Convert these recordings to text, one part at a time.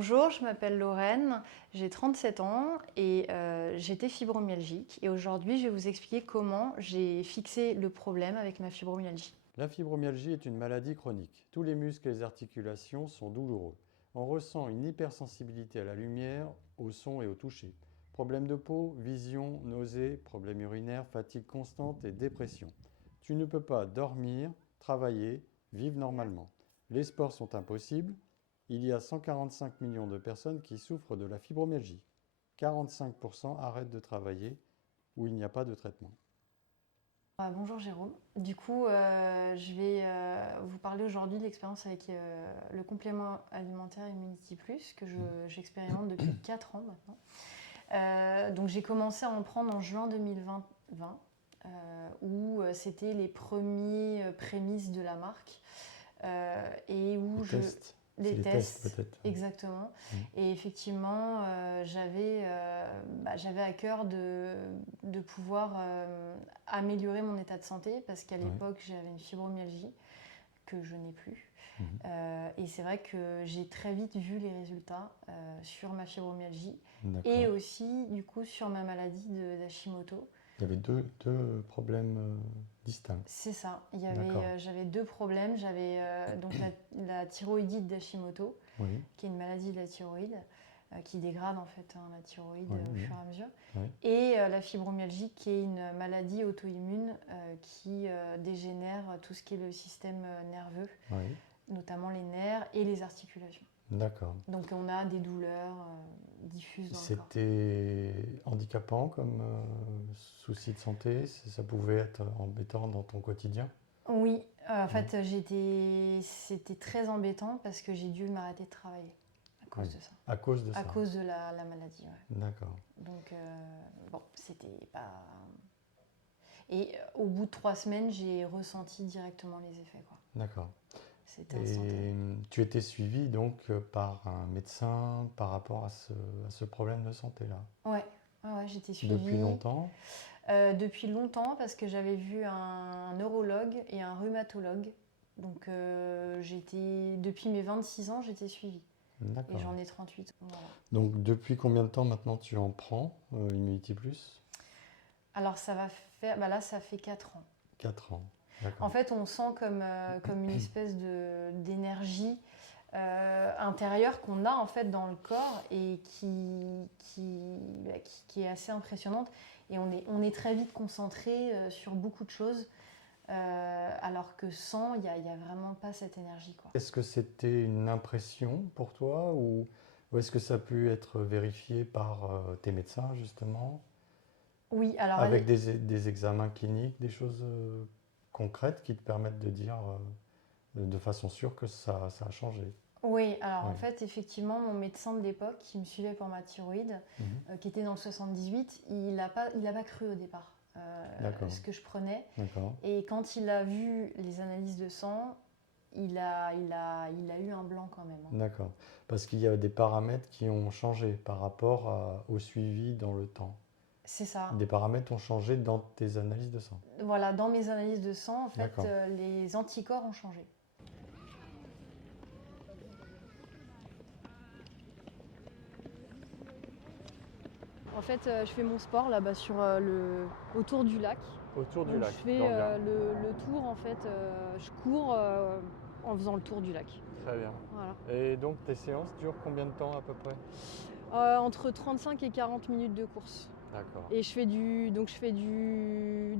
Bonjour, je m'appelle Lorraine, j'ai 37 ans et j'étais fibromyalgique. Et aujourd'hui, je vais vous expliquer comment j'ai fixé le problème avec ma fibromyalgie. La fibromyalgie est une maladie chronique. Tous les muscles et les articulations sont douloureux. On ressent une hypersensibilité à la lumière, au son et au toucher. Problèmes de peau, vision, nausées, problèmes urinaires, fatigue constante et dépression. Tu ne peux pas dormir, travailler, vivre normalement. Les sports sont impossibles. Il y a 145 millions de personnes qui souffrent de la fibromyalgie. 45% arrêtent de travailler où il n'y a pas de traitement. Bonjour Jérôme. Du coup, je vais vous parler aujourd'hui de l'expérience avec le complément alimentaire Immunity Plus que j'expérimente depuis 4 ans maintenant. Donc j'ai commencé à en prendre en juin 2020, où c'était les premiers prémices de la marque et où Les tests peut-être. Exactement. Et effectivement, j'avais à cœur de pouvoir améliorer mon état de santé parce qu'à l'époque, j'avais une fibromyalgie que je n'ai plus. Et c'est vrai que j'ai très vite vu les résultats sur ma fibromyalgie et aussi du coup sur ma maladie d'Hashimoto. Il y avait deux problèmes distincts. C'est ça. J'avais deux problèmes. J'avais donc la thyroïdite d'Hashimoto, qui est une maladie de la thyroïde, qui dégrade en fait la thyroïde au fur et à mesure, et la fibromyalgie, qui est une maladie auto-immune qui dégénère tout ce qui est le système nerveux, notamment les nerfs et les articulations. D'accord. Donc on a des douleurs diffuses dans le corps. C'était handicapant comme souci de santé? Ça pouvait être embêtant dans ton quotidien? Oui, en fait c'était très embêtant parce que j'ai dû m'arrêter de travailler à cause de ça. À cause de ça? À cause de la maladie, ouais. D'accord. Donc bon, c'était pas... Et au bout de 3 semaines, j'ai ressenti directement les effets, quoi. D'accord. C'était instantané. Et tu étais suivi donc par un médecin par rapport à ce problème de santé-là? Ouais, j'étais suivie. Depuis longtemps? Depuis longtemps, parce que j'avais vu un neurologue et un rhumatologue. Donc depuis mes 26 ans, j'étais suivie. D'accord. Et j'en ai 38. Voilà. Donc depuis combien de temps maintenant tu en prends, Immunity Plus? Alors ça va faire... là, ça fait 4 ans. 4 ans, d'accord. En fait, on sent comme une espèce d'énergie intérieure qu'on a en fait dans le corps et qui est assez impressionnante. Et on est très vite concentré sur beaucoup de choses, alors que sans, il n'y a vraiment pas cette énergie, quoi. Est-ce que c'était une impression pour toi ou est-ce que ça a pu être vérifié par tes médecins justement? Oui, alors Avec des examens cliniques, des choses concrètes qui te permettent de dire de façon sûre que ça a changé? Oui, alors en fait, effectivement, mon médecin de l'époque qui me suivait pour ma thyroïde, qui était dans le 78, il n'a pas cru au départ ce que je prenais. Et quand il a vu les analyses de sang, il a eu un blanc quand même. D'accord. Parce qu'il y a des paramètres qui ont changé par rapport au suivi dans le temps. C'est ça. Des paramètres ont changé dans tes analyses de sang. Voilà, dans mes analyses de sang, en fait, les anticorps ont changé. En fait, je fais mon sport là-bas autour du lac. Autour du lac. Je fais le tour, en fait, je cours en faisant le tour du lac. Très bien. Voilà. Et donc tes séances durent combien de temps à peu près? Entre 35 et 40 minutes de course. D'accord. Et je fais du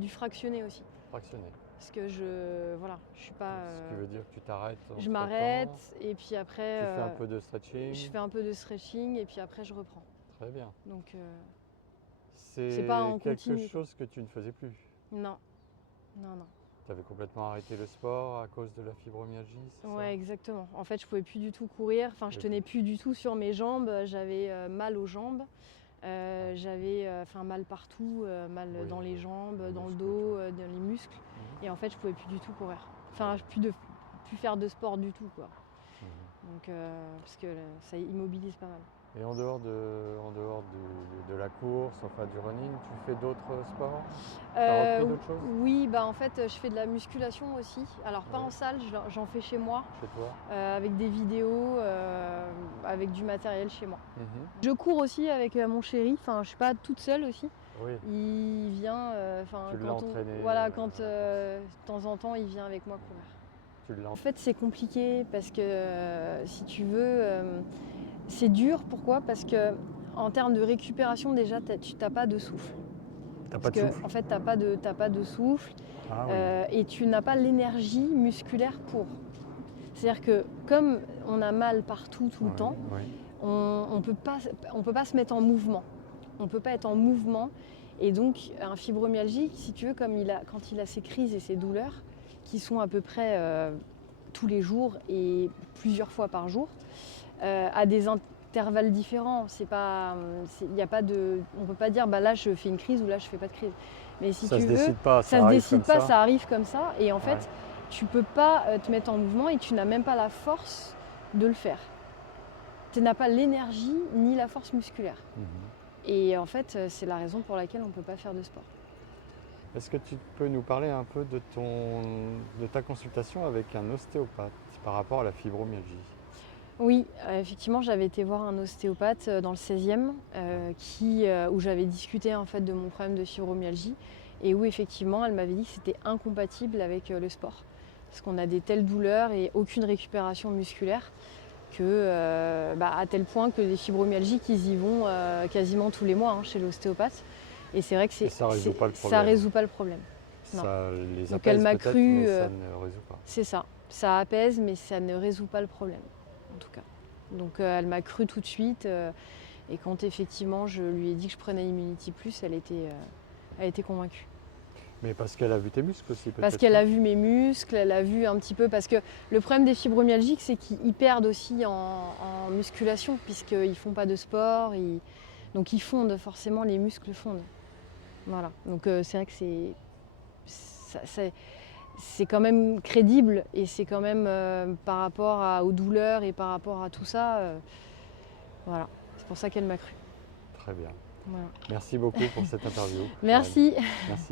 fractionné aussi. Fractionné. Parce que je suis pas... Ce qui veut dire que tu t'arrêtes. Je m'arrête et puis après... Tu fais un peu de stretching. Je fais un peu de stretching et puis après je reprends. Très bien. Donc c'est pas en quelque continu. chose que tu ne faisais plus? Non. Tu avais complètement arrêté le sport à cause de la fibromyalgie, c'est ça? Ouais, exactement. En fait, je pouvais plus du tout courir. Enfin, je tenais plus du tout sur mes jambes. J'avais mal aux jambes. J'avais mal partout, mal dans les jambes, dans le dos, dans les muscles. Et en fait, je pouvais plus du tout courir. Enfin, plus faire de sport du tout, quoi. Donc, parce que ça immobilise pas mal. Et en dehors de la course, enfin du running, tu fais d'autres sports? Tu as repris d'autres choses Oui, bah en fait, je fais de la musculation aussi. Alors pas Ouais. en salle, j'en fais chez moi, Chez toi? avec des vidéos, avec du matériel chez moi. Mhm. Je cours aussi avec mon chéri, enfin je suis pas toute seule aussi. Oui, Il vient, enfin tu l'as quand entraîné voilà, à quand la de temps en temps il vient avec moi courir. tu l'as En fait, c'est compliqué parce que si tu veux, c'est dur. Pourquoi? Parce que en termes de récupération, déjà, tu n'as pas de souffle. T'as pas Parce de que souffle? en fait, t'as pas de souffle Ah oui. et tu n'as pas l'énergie musculaire pour. C'est-à-dire que comme on a mal partout tout le Oui, temps, oui. on peut pas se mettre en mouvement. On peut pas être en mouvement. Et donc, un fibromyalgique, si tu veux, quand il a ses crises et ses douleurs, qui sont à peu près tous les jours et plusieurs fois par jour, à des intervalles différents. Y a pas de, on ne peut pas dire bah là je fais une crise ou là je fais pas de crise. Mais si Ça tu se veux, décide pas, ça ça se arrive décide comme pas, ça. ça arrive comme ça. Et en fait, Ouais. tu peux pas te mettre en mouvement et tu n'as même pas la force de le faire. Tu n'as pas l'énergie ni la force musculaire. Mhm. Et en fait, c'est la raison pour laquelle on ne peut pas faire de sport. Est-ce que tu peux nous parler un peu de ta consultation avec un ostéopathe par rapport à la fibromyalgie? Oui, effectivement, j'avais été voir un ostéopathe dans le 16e où j'avais discuté en fait de mon problème de fibromyalgie et où effectivement elle m'avait dit que c'était incompatible avec le sport. Parce qu'on a des telles douleurs et aucune récupération musculaire à tel point que les fibromyalgiques, ils y vont quasiment tous les mois chez l'ostéopathe. Et c'est vrai que Et ça résout pas le ça problème. résout pas le problème. Non. Ça les Donc elle apaise m'a peut-être, cru, mais ça ne résout pas. c'est ça apaise mais ça ne résout pas le problème en tout cas. Donc elle m'a cru tout de suite et quand effectivement je lui ai dit que je prenais Immunity Plus, elle était convaincue. Mais parce qu'elle a vu tes muscles aussi peut-être. Parce qu'elle a vu mes muscles, elle a vu un petit peu, parce que le problème des fibromyalgiques, c'est qu'ils perdent aussi en musculation, puisqu'ils ne font pas de sport, donc ils fondent, forcément les muscles fondent. Voilà, donc c'est vrai que c'est quand même crédible, et c'est quand même par rapport aux douleurs et par rapport à tout ça, voilà, c'est pour ça qu'elle m'a cru. Très bien. Voilà. Merci beaucoup pour cette interview. Merci. Merci.